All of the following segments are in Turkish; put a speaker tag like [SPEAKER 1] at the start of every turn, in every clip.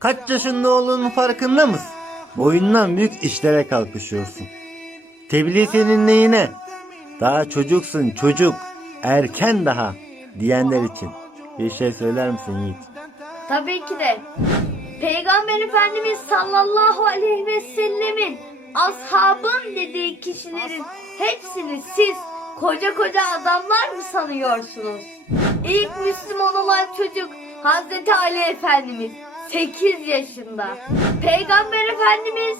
[SPEAKER 1] Kaç yaşında olduğunun farkında mısın? Boyundan büyük işlere kalkışıyorsun. Tebliğ senin neyine? Daha çocuksun çocuk. Erken daha diyenler için. Bir şey söyler misin Yiğit?
[SPEAKER 2] Tabii ki de. Peygamber Efendimiz sallallahu aleyhi ve sellemin ashabın dediği kişilerin hepsini siz koca koca adamlar mı sanıyorsunuz? İlk Müslüman olan çocuk Hazreti Ali Efendimiz. 8 yaşında. Peygamber Efendimiz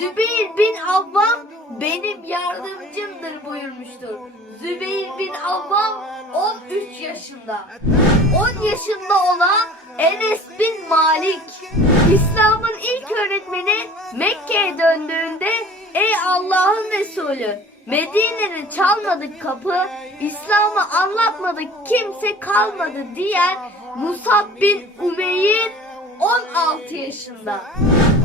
[SPEAKER 2] Zübeyir bin Avvam benim yardımcımdır buyurmuştur. Zübeyir bin Avvam 13 yaşında. 10 yaşında olan Enes bin Malik. İslam'ın ilk öğretmeni Mekke'ye döndüğünde ey Allah'ın Resulü Medine'de çalmadık kapı, İslam'ı anlatmadık kimse kalmadı diyen Musab bin Umeyr 16 yaşında.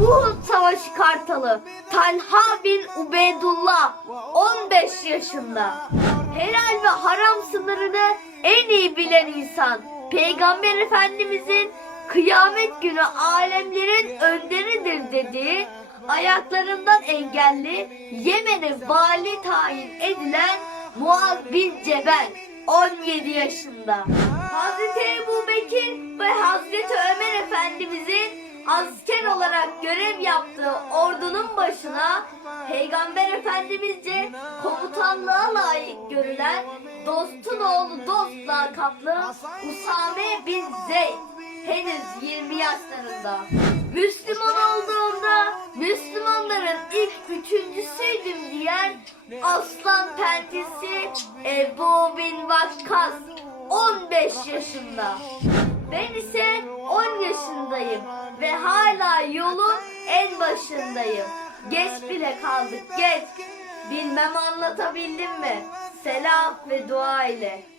[SPEAKER 2] Uhud Savaşı Kartalı Talha bin Ubeydullah 15 yaşında. Helal ve haram sınırını en iyi bilen insan. Peygamber Efendimizin kıyamet günü alemlerin önderidir dediği ayaklarından engelli Yemen'e vali tayin edilen Muaz bin Cebel 17 yaşında. Hazreti Ebu Bekir ve Hazreti Ömer Efendimizin asker olarak görev yaptığı ordunun başına Peygamber Efendimizce komutanlığa layık görülen dostun oğlu dostla kaplı Usame bin Zeyd henüz 20 yaşlarında. Müslüman aslan tentisi Ebu Bin Vakkas 15 yaşında. Ben ise 10 yaşındayım ve hala yolun en başındayım. Geç bile kaldık geç. Bilmem anlatabildim mi? Selam ve dua ile.